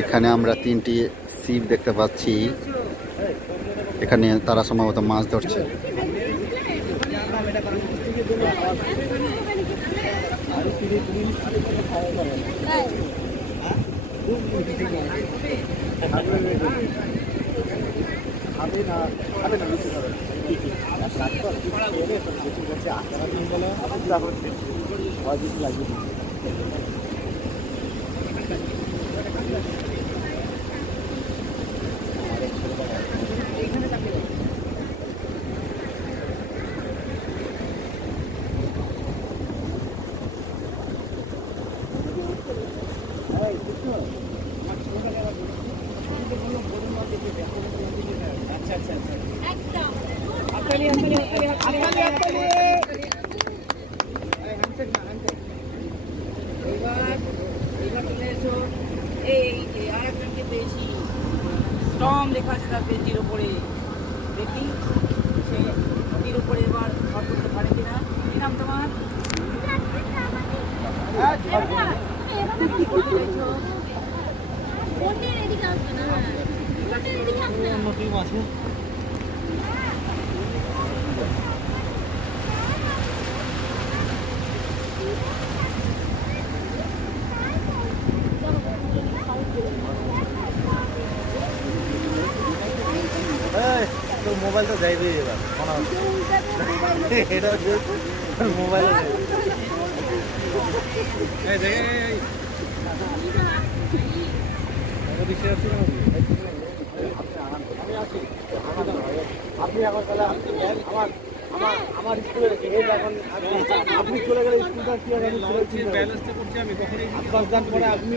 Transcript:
এখানে আমরা তিনটি সিপ দেখতে পাচ্ছি। এখানে তারা সম্ভবত মাছ ধরছে। স্ট্রং লেখা আছে তার পেজির ওপরে দেখি সে নদীর উপরে এবার ঘর করতে পারে কিনা কি নাম তোমার তোর মোবাইল তো যাইবে এবার এটা মোবাইল আপনি এখন তাহলে আপনি আমার আমার আমার স্কুলে এখন আপনি চলে গেলে স্কুলটা কি ব্যালেন্সটা করছি আমি কখনই পরে আপনি